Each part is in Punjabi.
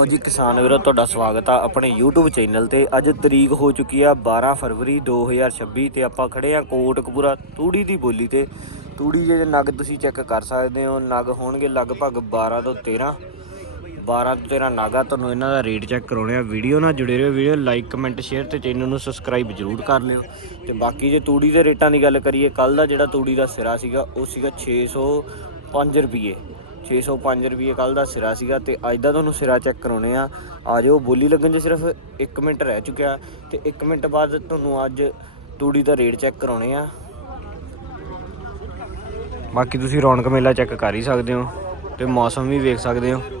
ਲਓ ਜੀ ਕਿਸਾਨ ਵੀਰੋ, ਤੁਹਾਡਾ ਸਵਾਗਤ ਆ ਆਪਣੇ YouTube ਚੈਨਲ ਤੇ। ਅੱਜ ਤਰੀਕ ਹੋ ਚੁੱਕੀ ਆ 12 ਫਰਵਰੀ 2026 ਤੇ ਆਪਾਂ ਖੜੇ ਆ ਕੋਟਕਪੂਰਾ ਤੂੜੀ ਦੀ ਬੋਲੀ ਤੇ। ਤੂੜੀ ਦੇ ਨਗ ਤੁਸੀਂ ਚੈੱਕ ਕਰ ਸਕਦੇ ਹੋ, ਨਗ ਹੋਣਗੇ ਲਗਭਗ 12 ਤੋਂ 13 12 ਤੋਂ 13 ਨਗ ਆ, ਤੁਹਾਨੂੰ ਇਹਨਾਂ ਦਾ ਰੇਟ ਚੈੱਕ ਕਰਾਉਣੇ ਆ। ਵੀਡੀਓ ਨਾਲ ਜੁੜੇ ਰਹੋ, ਵੀਡੀਓ ਲਾਈਕ, ਕਮੈਂਟ, ਸ਼ੇਅਰ ਤੇ ਚੈਨਲ ਨੂੰ ਸਬਸਕ੍ਰਾਈਬ ਜਰੂਰ ਕਰ ਲਿਓ। ਤੇ ਬਾਕੀ ਜੇ ਤੂੜੀ ਦੇ ਰੇਟਾਂ ਦੀ ਗੱਲ ਕਰੀਏ ਕੱਲ ਦਾ ਜਿਹੜਾ ਤੂੜੀ ਦਾ ਸਿਰਾ ਸੀਗਾ, ਉਹ ਸੀਗਾ 605 ਰੁਪਏ 605 ਰੁਪਏ ਕੱਲ ਦਾ ਸਿਰਾ ਸੀਗਾ ਤੇ ਅੱਜ ਦਾ ਤੁਹਾਨੂੰ ਸਿਰਾ ਚੈੱਕ ਕਰਾਉਣੇ ਆ। ਆ ਜਾਓ, ਬੋਲੀ ਲੱਗਣ 'ਚ ਸਿਰਫ 1 ਮਿੰਟ ਰਹਿ ਚੁੱਕਿਆ ਤੇ 1 ਮਿੰਟ ਬਾਅਦ ਤੁਹਾਨੂੰ ਅੱਜ ਤੂੜੀ ਦਾ ਰੇਟ ਚੈੱਕ ਕਰਾਉਣੇ ਆ। ਬਾਕੀ ਤੁਸੀਂ ਰੌਣਕ ਮੇਲਾ ਚੈੱਕ ਕਰ ਹੀ ਸਕਦੇ ਹੋ ਤੇ ਮੌਸਮ ਵੀ ਵੇਖ ਸਕਦੇ ਹੋ।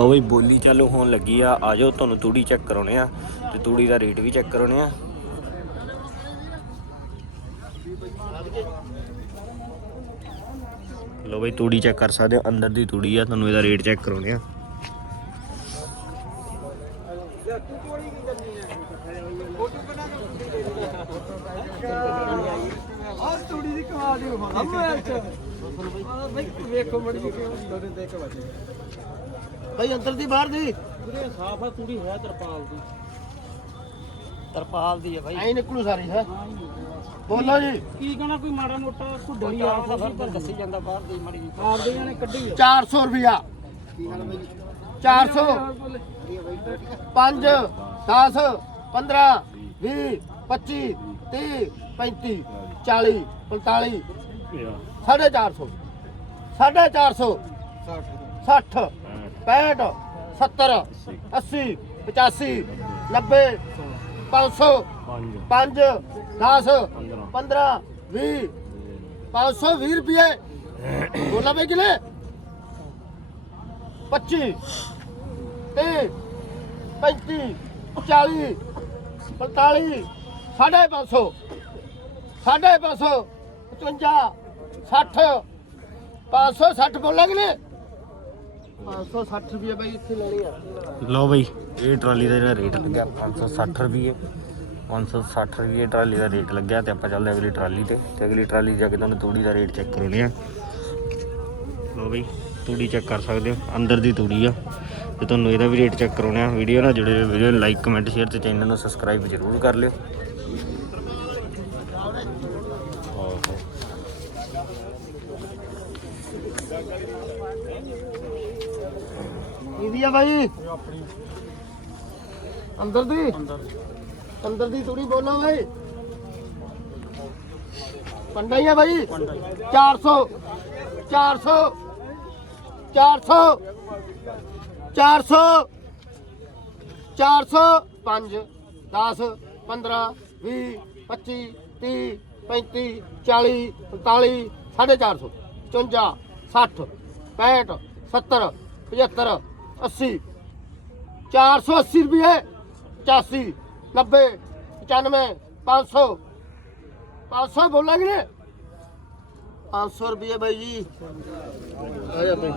ਉਹ ਵੀ ਬੋਲੀ ਚਾਲੂ ਹੋਣ ਲੱਗੀ ਆ। ਆਜੋ ਤੁਹਾਨੂੰ ਤੂੜੀ ਚੈੱਕ ਕਰਾਉਣੇ ਆ ਤੇ ਤੂੜੀ ਦਾ ਰੇਟ ਵੀ ਚੈੱਕ ਕਰਾਉਣੇ ਆ। ਲੋ ਬਈ, ਤੂੜੀ ਚੈੱਕ ਕਰ ਸਕਦੇ ਹੋ, ਅੰਦਰ ਦੀ ਤੂੜੀ ਆ, ਤੁਹਾਨੂੰ ਇਹਦਾ ਰੇਟ ਚੈੱਕ ਕਰਾਉਣੇ ਆ। ਆਹ ਤੂੜੀ ਦੀ ਕਮਾ ਦਿਓ ਹਮ ਵੇਖੋ ਮੜੀ ਕਿਉਂ ਲੋਰੇ ਦੇ ਕੇ ਵਜੇ ਭਾਈ ਅੰਦਰ ਦੀ ਬਾਹਰ ਦੀ। ਪੂਰੇ ਸਾਫ਼ ਆ ਤੂੜੀ ਹੈ ਤਰਪਾਲ ਦੀ। ਤਰਪਾਲ ਦੀ ਹੈ ਭਾਈ ਐਂ ਨਿਕਲੂ ਸਾਰੀ ਹੈ? ਬੋਲੋ ਜੀ। ਕੀ ਕਹਣਾ ਕੋਈ ਮਾੜਾ ਮੋਟਾ ਕੁੱਡਣੀ ਆ ਫਿਰ ਪਰ ਦੱਸੀ ਜਾਂਦਾ ਬਾਹਰ ਦੀ ਮੜੀ ਜੀ ਆਪਦੇ ਨੇ ਕੱਢੀ 400 ਰੁਪਿਆ 400 5 10 15 20 25 30 35 40 45 450 450 60 65 70 80 85 90 500 5 10 15 20 520 ਰੁਪਏ। ਬੋਲਾ ਬਈ ਕਿਲੇ 25 ਤੇ 35 40 45 ਸਾਢੇ 500 ਸਾਢੇ 500 55 60 560 ਬੋਲਾਂਗੇ ਨੇ 560 ਰੁਪਏ ਬਾਈ ਇੱਥੇ ਲੈਣੀ ਆ। ਲਓ ਬਈ, ਇਹ ਟਰਾਲੀ ਦਾ ਜਿਹੜਾ ਰੇਟ ਲੱਗਿਆ 560 ਰੁਪਏ। 560 ਰੁਪਏ ਟਰਾਲੀ ਦਾ ਰੇਟ ਲੱਗਿਆ ਤੇ ਆਪਾਂ ਚੱਲਦੇ ਅਗਲੀ ਟਰਾਲੀ ਤੇ। ਤੇ ਅਗਲੀ ਟਰਾਲੀ 'ਚ ਜਾ ਕੇ ਤੁਹਾਨੂੰ ਤੂੜੀ ਦਾ ਰੇਟ ਚੈੱਕ ਕਰਾਉਣੇ ਆ। ਲਓ ਬਈ, ਤੂੜੀ ਚੈੱਕ ਕਰ ਸਕਦੇ ਹੋ, ਅੰਦਰ ਦੀ ਤੂੜੀ ਆ। ਤੇ ਤੁਹਾਨੂੰ ਇਹਦਾ ਵੀ ਰੇਟ ਚੈੱਕ ਕਰਾਉਣੇ ਆ। ਵੀਡੀਓ ਨਾਲ ਜੁੜੇ ਰਹੋ, ਵੀਡੀਓ ਨੂੰ ਲਾਈਕ ਕਮੈਂਟ ਸ਼ੇਅਰ ਤੇ ਚੈਨਲ ਨੂੰ ਸਬਸਕ੍ਰਾਈਬ ਜ਼ਰੂਰ ਕਰ ਲਿਓ ਇਹਦੀ ਆ ਬਾਈ ਅੰਦਰ ਦੀ। ਅੰਦਰ। ਦੀ ਤੂੜੀ ਬੋਲੋ ਬਾਈ। ਪੰਡਾ ਹੀ ਆ ਬਾਈ। 400 400 400 400 400 5 10 15 20 25 30 35 40 45 450 54 60 65 70 75 80 480 ਰੁਪਏ 85 90 95 500 500 ਬੋਲਾਂਗੇ ਨੇ 500 ਰੁਪਏ ਬਾਈ ਜੀ ਆ ਜਾ ਬਾਈ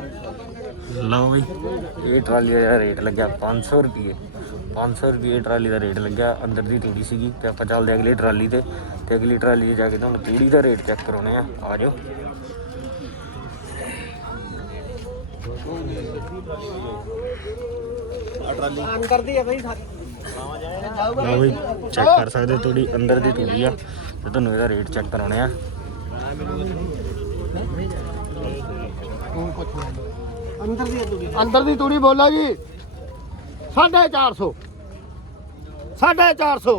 ਲਓ ਬਈ ਇਹ ਟਰਾਲੀ ਦਾ ਰੇਟ ਲੱਗਿਆ 500 ਰੁਪਏ 500 ਰੁਪਏ ਟਰਾਲੀ ਦਾ ਰੇਟ ਲੱਗਿਆ ਅੰਦਰ ਦੀ ਤੂੜੀ ਸੀਗੀ ਤੇ ਆਪਾਂ ਚੱਲਦੇ ਅਗਲੀ ਟਰਾਲੀ ਤੇ ਤੇ ਅਗਲੀ ਟਰਾਲੀ 'ਤੇ ਜਾ ਕੇ ਤੁਹਾਨੂੰ ਤੂੜੀ ਦਾ ਰੇਟ ਚੈੱਕ ਕਰਾਉਣੇ ਆ ਆ ਜਾਓ ਅੰਦਰ ਦੀ ਹੈ ਭਾਈ ਸਾਰੀ। ਲਓ ਬਈ ਚੈੱਕ ਕਰ ਸਕਦੇ ਹੋ ਤੂੜੀ ਅੰਦਰ ਦੀ ਤੂੜੀ ਆ। ਤੇ ਤੁਹਾਨੂੰ ਇਹਦਾ ਰੇਟ ਚੈੱਕ ਕਰਾਉਣੇ ਆ। ਅੰਦਰ ਦੀ ਤੂੜੀ ਅੰਦਰ ਦੀ ਤੂੜੀ ਬੋਲੋ ਜੀ। 450 450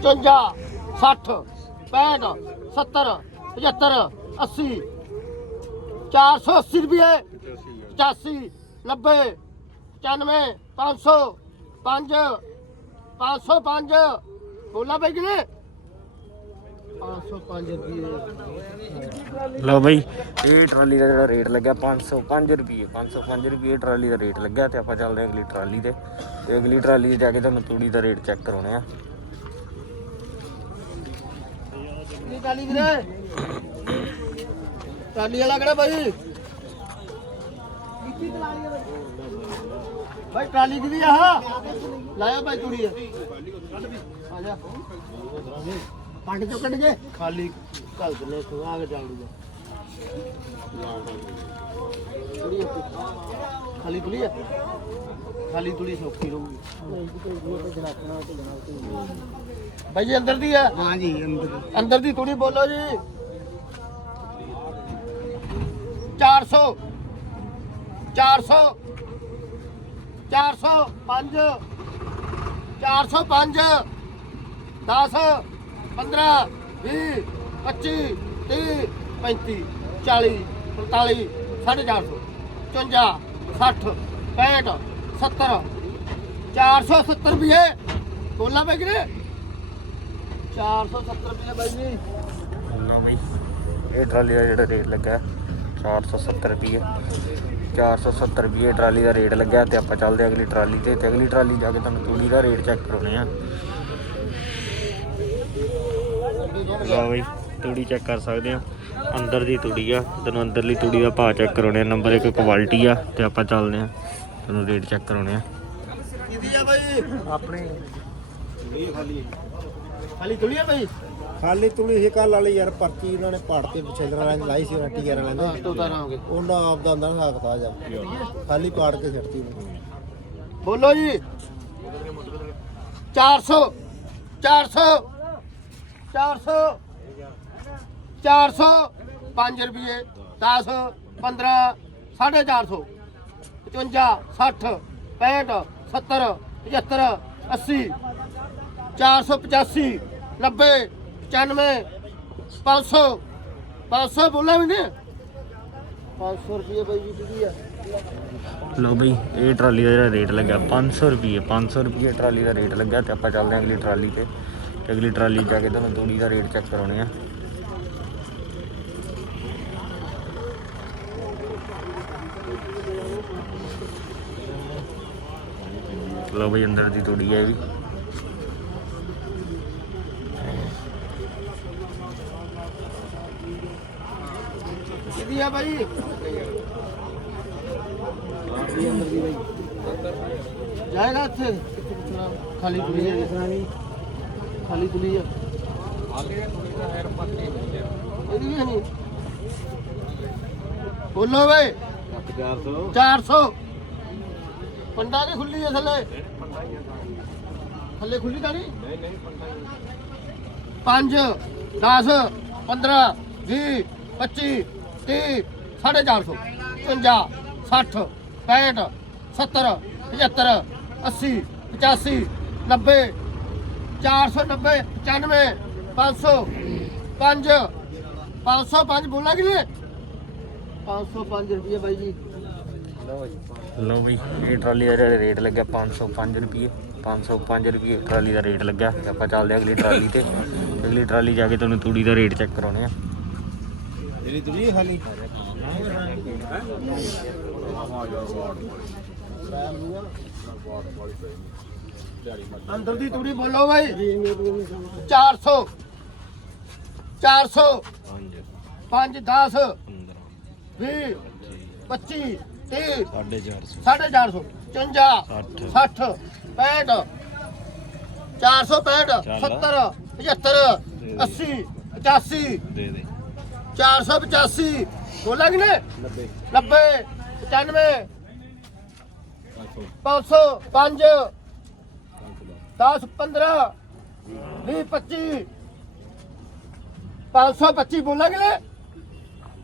55 60 65 70 75 80 480 ਰੁਪਏ। 85 90 95 500 5 505 ਬੋਲਾ ਬਈ ਕਿਨੇ 505 ਰੁਪਏ। ਲਓ ਬਈ ਇਹ ਟਰਾਲੀ ਦਾ ਜਿਹੜਾ ਰੇਟ ਲੱਗਿਆ 505 ਰੁਪਏ 505 ਰੁਪਏ ਟਰਾਲੀ ਦਾ ਰੇਟ ਲੱਗਿਆ ਤੇ ਆਪਾਂ ਚੱਲਦੇ ਹਾਂ ਅਗਲੀ ਟਰਾਲੀ ਤੇ। ਤੇ ਅਗਲੀ ਟਰਾਲੀ 'ਚ ਜਾ ਕੇ ਤੁਹਾਨੂੰ ਤੂੜੀ ਦਾ ਰੇਟ ਚੈੱਕ ਕਰਾਉਣੇ ਆ। ਕਿੰਨੀ ਟਾਲੀ ਵੀਰੇ। ਟਾਲੀ ਵਾਲਾ ਕਿਹੜਾ ਬਾਈ? ਭਾਈ ਟਰਾਲੀ ਕਿਹਦੀ ਆ ਆਹ? ਲਾਇਆ ਭਾਈ ਤੂੜੀ। ਆ ਆ ਜਾ ਪੰਡ ਚੋਂ ਕੱਢ ਕੇ। ਖਾਲੀ ਘਲ ਦਿੰਨੇ ਤੂੰ ਆ ਕੇ ਚੱਲ ਦੂਗਾ ਤੂੜੀ ਆ। ਖਾਲੀ ਤੁਲੀ ਆ? ਖਾਲੀ ਤੁਲੀ ਸੌਖੀ ਰਹੂਗੀ। ਭਾਈ ਜੀ ਅੰਦਰ ਦੀ ਆ? ਹਾਂ ਜੀ ਅੰਦਰ। ਅੰਦਰ ਦੀ ਥੋੜੀ ਬੋਲੋ ਜੀ। 400 400 405 405 10 15 20 25 30 35 40 45 450 54 60 65 70 470 ਰੁਪਏ। ਬੋਲਾ ਪੈ ਕਿਰੇ 470 ਰੁਪਏ ਬਾਈ ਜੀ। ਨਾ ਬਈ, ਇਹ ਟਰਾਲੀ ਦਾ ਜਿਹੜਾ ਰੇਟ ਲੱਗਾ। 470 ਰੁਪਏ। 470 ਰੁਪਏ ਟਰਾਲੀ ਦਾ ਰੇਟ ਲੱਗਾ ਤੇ ਆਪਾਂ ਚੱਲਦੇ ਹਾਂ ਅਗਲੀ ਟਰਾਲੀ ਤੇ ਤੇ ਅਗਲੀ ਟਰਾਲੀ ਜਾ ਕੇ ਤੁਹਾਨੂੰ ਤੂੜੀ ਦਾ ਰੇਟ ਚੈੱਕ ਕਰਾਉਣੇ ਆ ਲਓ ਬਈ ਤੂੜੀ ਚੈੱਕ ਕਰ ਸਕਦੇ ਆ ਅੰਦਰ ਦੀ ਤੂੜੀ ਆ ਤੁਹਾਨੂੰ ਅੰਦਰਲੀ ਤੂੜੀ ਦਾ ਭਾਅ ਚੈੱਕ ਕਰਾਉਣੇ ਆ ਨੰਬਰ 1 ਕੁਆਲਿਟੀ ਆ ਤੇ ਆਪਾਂ ਚੱਲਦੇ ਆ ਤੁਹਾਨੂੰ ਰੇਟ ਚੈੱਕ ਕਰਾਉਣੇ ਆ ਕਿਹਦੀ ਆ ਬਾਈ? ਆਪਣੇ। ਖਾਲੀ ਤੁਲੀ ਆ ਬਾਈ? ਖਾਲੀ ਤੁਲੀ ਸੀ ਕੱਲ ਵਾਲੀ ਯਾਰ ਪਰਚੀ ਉਹਨਾਂ ਨੇ ਪੜ ਕੇ ਛੇਲਰ ਵਾਲਿਆਂ ਨੇ ਲਾਈ ਸੀ ਉਹਨਾਂ ਟੀਕਰ ਵਾਲਿਆਂ ਹਾਂ ਨੇ ਤੋਤਾ ਰਾਂਗੇ ਉਹਨਾਂ ਆਪ ਦਾ ਅੰਦਰ ਹਿਸਾਬ ਕਿਤਾਬ ਜਾ ਖਾਲੀ ਪਾੜ ਕੇ ਛੱਡਤੀ ਉਹਨੇ। ਬੋਲੋ ਜੀ। 400 400 400 400 5 ਰੁਪਏ 10 15 450 55 60 65 70 75 80 485 90 95 500 500 ਬੋਲਾ ਵੀ ਨੇ 500 ਰੁਪਏ ਬਾਈ ਜੀ ਕਿਹਦੀ ਆ। ਲਓ ਬਈ, ਇਹ ਟਰਾਲੀ ਦਾ ਜਿਹੜਾ ਰੇਟ ਲੱਗਾ 500 ਰੁਪਏ 500 ਰੁਪਏ ਟਰਾਲੀ ਦਾ ਰੇਟ ਲੱਗਾ ਤੇ ਆਪਾਂ ਚੱਲਦੇ ਹਾਂ ਅਗਲੀ ਟਰਾਲੀ ਤੇ। ਤੇ ਅਗਲੀ ਟਰਾਲੀ ਜਾ ਕੇ ਤੁਹਾਨੂੰ ਤੂੜੀ ਦਾ ਰੇਟ ਚੈੱਕ ਕਰਾਉਣੇ ਆ। ਲਓ ਬਈ, ਅੰਦਰ ਦੀ ਤੂੜੀ ਹੈ ਇਹ ਵੀ। ਕਿਹਦੀ ਆ ਬਾਈ। ਜਾਏਗਾ ਇੱਥੇ। ਖਾਲੀ ਤੁਲੀ ਹੈ ਖਾਲੀ ਤੁਲੀ ਹੈ ਇਹਦੀ ਵੀ ਨਹੀਂ ਬੋਲੋ ਵੇ 400 400 ਪੰਡਾ ਦੀ ਖੁੱਲੀ ਹੈ ਥੱਲੇ। ਥੱਲੇ ਖੁੱਲੀ ਤਾਂ ਨਹੀਂ? ਨਹੀਂ ਨਹੀਂ 5 10 15 20 25 30 450 50 60 65 70 75 80 85 90 490 95 500 5 505 ਬੋਲਾ ਕਿ ਨਹੀਂ 505 ਰੁਪਏ ਬਾਈ ਜੀ। ਲਓ ਬਈ ਇਹ ਟਰਾਲੀ ਦਾ ਜਿਹੜਾ ਰੇਟ ਲੱਗਿਆ 505 ਰੁਪਏ 505 ਰੁਪਏ ਟਰਾਲੀ ਦਾ ਰੇਟ ਲੱਗਿਆ। ਤੇ ਆਪਾਂ ਚੱਲਦੇ ਹਾਂ ਅਗਲੀ ਟਰਾਲੀ ਤੇ। ਅਗਲੀ ਟਰਾਲੀ ਜਾ ਕੇ ਤੁਹਾਨੂੰ ਤੂੜੀ ਦਾ ਰੇਟ ਚੈੱਕ ਕਰਾਉਣੇ ਆ ਜਿਹੜੀ ਤੁਲੀ ਖਾਲੀ। ਅੰਦਰ ਦੀ ਤੂੜੀ ਬੋਲੋ ਬਾਈ। 400 400 5 10 20 25 30 450 55 60 65 465 70 75 80 85 ਦੇ ਦੇ 485 ਬੋਲਾ ਕਿ ਨੇ 90 95 500 5 10 15 20 25 525 ਬੋਲਾ ਕਿ ਨੇ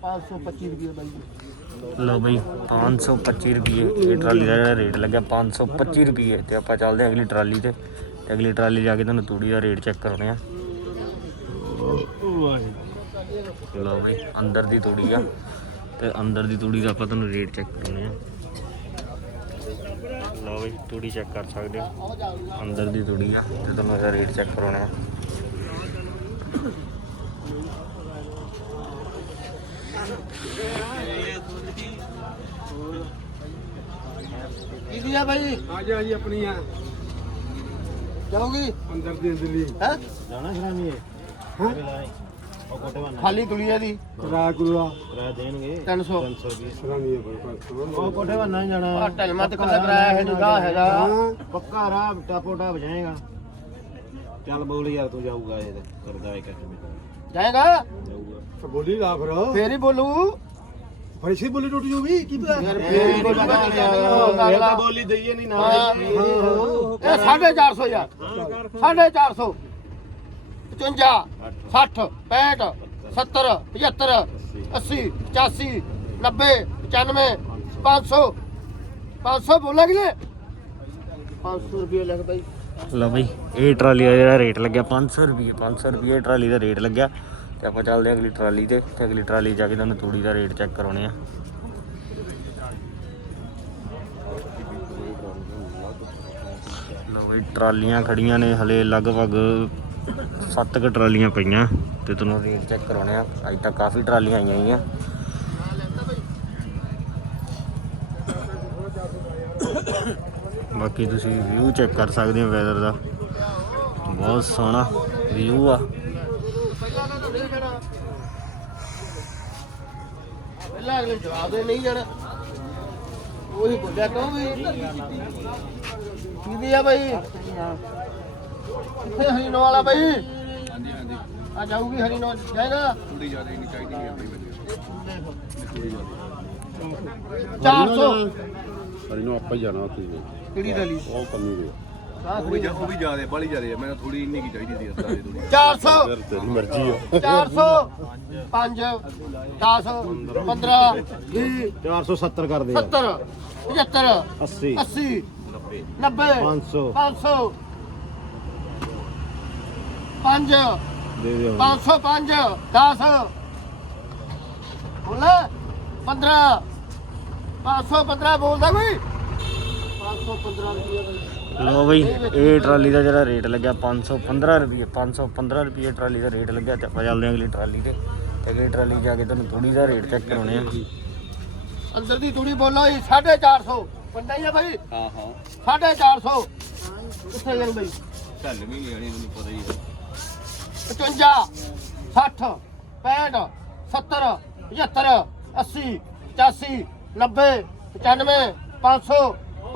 525 ਰੁਪਏ ਬਾਈ। ਜੀ ਲਓ ਬਈ 525 ਰੁਪਏ ਇਹ ਟਰਾਲੀ ਦਾ ਜਿਹੜਾ ਰੇਟ ਲੱਗਿਆ 525 ਰੁਪਏ ਤੇ ਆਪਾਂ ਚੱਲਦੇ ਹਾਂ ਅਗਲੀ ਟਰਾਲੀ ਤੇ। ਤੇ ਅਗਲੀ ਟਰਾਲੀ ਜਾ ਕੇ ਤੁਹਾਨੂੰ ਤੂੜੀ ਦਾ ਰੇਟ ਚੈੱਕ ਕਰਾਉਣੇ ਆ ਲਓ ਬਈ ਅੰਦਰ ਦੀ ਤੂੜੀ ਆ। ਤੇ ਅੰਦਰ ਦੀ ਤੂੜੀ ਦਾ ਆਪਾਂ ਤੁਹਾਨੂੰ ਰੇਟ ਚੈੱਕ ਕਰਾਉਣੇ ਆ। ਲਓ ਬਈ ਤੂੜੀ ਚੈੱਕ ਕਰ ਸਕਦੇ ਹੋ। ਅੰਦਰ ਦੀ ਤੂੜੀ ਆ ਤੇ ਤੁਹਾਨੂੰ ਇਹਦਾ ਰੇਟ ਚੈੱਕ ਕਰਾਉਣਾ ਆ। ਕੀ ਦਿਆ ਬਾਈ? ਆ ਜਾ ਜੀ ਆਪਣੀ ਆ। ਜਾਓਗੀ? ਅੰਦਰ ਦੀ ਅੰਦਰਲੀ। ਹੈ? ਜਾਣਾ ਸ਼ਰਾਮੀ ਹੈ? ਹਾਂ ਖਾਲੀ ਤੁਲੀਏ ਦੀ ਕਰਾ ਗੁਰੂਆ। ਕਰਾ ਦੇਣਗੇ। 300 300 ਰੁਪਏ ਸਰਾਣੀ ਕੋਈ ਉਹ ਕੋਠੇ ਬੰਨਾ ਹੀ ਜਾਣਾ। ਆ ਟਲਮਾ ਤੇ ਕਿੰਨਾ ਕਰਾਇਆ ਹੈ ਨਿਗਾਹ ਹੈਗਾ। ਪੱਕਾ ਰਾਹ ਟਾਪੋ ਟਾਪ ਜਾਏਗਾ ਚੱਲ ਬੋਲ ਯਾਰ ਤੂੰ ਜਾਊਗਾ ਇਹ ਤੇ ਕਰਦਾ ਇੱਕ ਜਾਏਗਾ? ਜਾਊਗਾ। ਬੋਲੀ ਲਾ ਫਿਰ। ਫੇਰ ਹੀ ਬੋਲੂ। ਫਰਸ਼ੀ ਬੋਲੀ ਟੁੱਟ ਜੂਗੀ ਕੀ ਪਤਾ? ਯਾਰ ਫੇਰ ਤਾਂ ਬੋਲੀ ਦਈਏ ਨਹੀਂ ਨਾ। ਹਾਂ। ਇਹ 450 ਯਾਰ। 450 55 60 65 70 75 80 85 90 95 500 500 ਬੋਲਾ ਕਿ 500 ਰੁਪਏ ਲੱਗਦਾ ਜੀ ਲਓ ਬਈ, ਇਹ ਟਰਾਲੀ ਦਾ ਜਿਹੜਾ ਰੇਟ ਲੱਗਿਆ 500 ਰੁਪਏ 500 ਰੁਪਏ ਟਰਾਲੀ ਦਾ ਰੇਟ ਲੱਗਿਆ। ਤੇ ਆਪਾਂ ਚੱਲਦੇ ਹਾਂ ਅਗਲੀ ਟਰਾਲੀ ਤੇ ਤੇ ਅਗਲੀ ਟਰਾਲੀ ਜਾ ਕੇ ਤੁਹਾਨੂੰ ਤੂੜੀ ਦਾ ਰੇਟ ਚੈੱਕ ਕਰਾਉਣੇ ਆ। ਲਓ ਬਈ, ਟਰਾਲੀਆਂ ਖੜੀਆਂ ਨੇ ਹਲੇ ਲਗਭਗ ਸੱਤ ਕੁ ਟਰਾਲੀਆਂ ਪਈਆਂ ਤੇ ਤੁਹਾਨੂੰ ਰੇਟ ਚੈੱਕ ਕਰਾਉਣੇ ਆ। ਅੱਜ ਤੱਕ ਕਾਫੀ ਟਰਾਲੀਆਂ ਆਈਆਂ ਹੋਈਆਂ। ਬਾਕੀ ਤੁਸੀਂ ਵਿਊ ਚੈੱਕ ਕਰ ਸਕਦੇ ਹੋ ਵੈਦਰ ਦਾ। ਬਹੁਤ ਸੋਹਣਾ ਵਿਊ ਆ। ਪਹਿਲਾਂ ਅਗਲੇ ਜਵਾਬ ਦੇ ਨਹੀਂ ਜਾਣਾ। ਉਹੀ ਬੋਲਿਆ ਕਹੋ ਵੀ। ਕਿਹਦੀ ਆ ਬਾਈ? ਕਿੱਥੇ ਹਰੀਨੋ ਵਾਲਾ ਬਾਈ। ਹਾਂਜੀ ਹਾਂਜੀ। ਆ ਜਾਊਗੀ ਹਰੀਨੋ ਜਾਏਗਾ? ਥੋੜੀ ਜ਼ਿਆਦਾ ਹੀ ਨਹੀਂ ਚਾਹੀਦੀ ਹੈ ਬਾਈ 400 ਪਰ ਇਹਨੂੰ ਆਪਾਂ ਹੀ ਜਾਣਾ ਉੱਥੇ ਜੀ। ਕਿਹੜੀ ਰਲੀ? ਉਹ ਕੰਮੀ ਦੇ। ਉਹ ਵੀ ਉਹ ਵੀ ਜ਼ਿਆਦਾ ਬੜੀ ਜ਼ਿਆਦਾ ਹੈ ਮੈਨੂੰ ਥੋੜੀ ਇੰਨੀ ਕੀ ਚਾਹੀਦੀ ਸੀ ਅਸਲ ਵਿੱਚ ਥੋੜੀ 400 ਫਿਰ ਤੇਰੀ ਮਰਜ਼ੀ ਆ। 400 5 10 15 20 470 ਕਰ ਦੇ 70 75 80 80 90 500 500 5 ਦੇ ਦਿਓ। 505 10 ਬੋਲਾ। 15 515 ਬੋਲਦਾ ਕੋਈ? 515 ਰੁਪਏ ਲੋ ਬਈ। ਇਹ ਟਰਾਲੀ ਦਾ ਜਿਹੜਾ ਰੇਟ ਲੱਗਿਆ 515 ਰੁਪਏ 515 ਰੁਪਏ ਟਰਾਲੀ ਦਾ ਰੇਟ ਲੱਗਿਆ ਤੇ ਆਪਾਂ ਚੱਲਦੇ ਹਾਂ ਅਗਲੀ ਟਰਾਲੀ ਤੇ। ਤੇ ਅਗਲੀ ਟਰਾਲੀ ਜਾ ਕੇ ਤੁਹਾਨੂੰ ਥੋੜੀ ਦਾ ਰੇਟ ਚੈੱਕ ਕਰਾਉਣੇ ਆ। ਅੰਦਰ ਦੀ ਥੋੜੀ ਬੋਲੋ ਜੀ 450 ਪੰਡਾ ਹੀ ਆ ਭਾਈ ਹਾਂ ਹਾਂ। 450 ਕਿੱਥੇ ਗਏ ਭਾਈ ਢੱਲ ਵੀ ਨਹੀਂ ਆਣੀ ਤੁਹਾਨੂੰ ਪਤਾ ਹੀ ਹੈ 55 60 65 70 75 80 85 90 95 500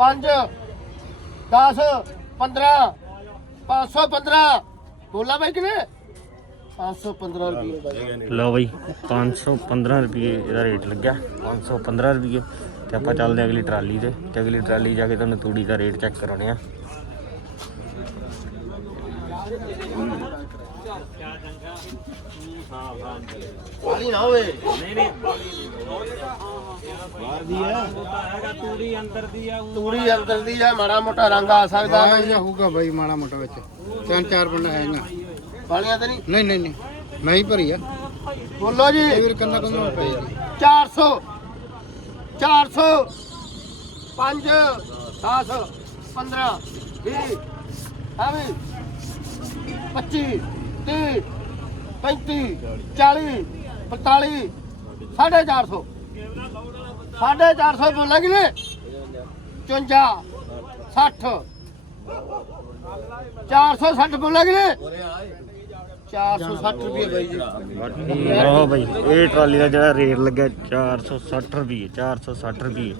5 10 15 515 ਬੋਲਾ ਭਾਈ ਕਿਨੇ 515 ਰੁਪਏ ਭਾਈ ਲਓ ਬਈ 515 ਰੁਪਏ ਇਹਦਾ ਰੇਟ ਲੱਗਿਆ 515 ਰੁਪਏ। ਤੇ ਆਪਾਂ ਚੱਲਦੇ ਹਾਂ ਅਗਲੀ ਟਰਾਲੀ ਤੇ ਤੇ ਅਗਲੀ ਟਰਾਲੀ ਜਾ ਕੇ ਤੁਹਾਨੂੰ ਤੂੜੀ ਦਾ ਰੇਟ ਚੈੱਕ ਕਰਾਉਣੇ ਆ। ਵਾਲੀ ਨਾ ਹੋਵੇ ਬਾਹਰ ਦੀ ਹੈ ਤੂੜੀ ਅੰਦਰ ਦੀ ਆ ਮਾੜਾ ਮੋਟਾ ਰੰਗ ਆ ਸਕਦਾ ਹਾਂ ਹੋਊਗਾ ਬਾਈ ਮਾੜਾ ਮੋਟਾ ਵਿੱਚ। ਤਿੰਨ ਚਾਰ ਪਿੰਡ ਹੈਗਾ ਵਾਲੀਆਂ ਤੇ ਨਹੀਂ? ਨਹੀਂ ਨਹੀਂ ਨਹੀਂ। ਮੈਂ ਹੀ ਭਰੀ ਆ। ਬੋਲੋ ਜੀ। ਇਹ ਵੀਰ ਕੰਨਾ ਕੰਨਾ ਪਈ ਜੀ 400 400 5 10 15 20 ਆਵੀ 25 30 35 40 45 450 450 ਬੋਲਾ ਕਿ ਨੇ 54 60 460 ਬੋਲਾ ਕਿ 460 ਰੁਪਏ ਬਾਈ ਜੀ। ਲਓ ਬਈ, ਇਹ ਟਰਾਲੀ ਦਾ ਜਿਹੜਾ ਰੇਟ ਲੱਗਿਆ 460 ਰੁਪਏ 460 ਰੁਪਏ।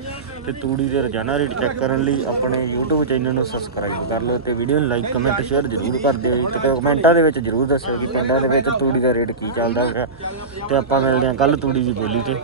ਤੇ ਤੂੜੀ ਦੇ ਰੋਜ਼ਾਨਾ ਰੇਟ ਚੈੱਕ ਕਰਨ ਲਈ ਆਪਣੇ YouTube ਚੈਨਲ ਨੂੰ ਸਬਸਕ੍ਰਾਈਬ ਕਰ ਲਓ ਤੇ ਵੀਡੀਓ ਨੂੰ ਲਾਈਕ ਕਮੈਂਟ ਸ਼ੇਅਰ ਜ਼ਰੂਰ ਕਰ ਦਿਓ ਜੀ। ਤੇ ਕਮੈਂਟਾਂ ਦੇ ਵਿੱਚ ਜ਼ਰੂਰ ਦੱਸਿਓ ਕਿ ਪਿੰਡਾਂ ਦੇ ਵਿੱਚ ਤੂੜੀ ਦਾ ਰੇਟ ਕੀ ਚੱਲਦਾ ਹੈ ਤੇ ਆਪਾਂ ਮਿਲਦੇ ਹਾਂ ਕੱਲ ਤੂੜੀ ਦੀ ਬੋਲੀ ਤੇ।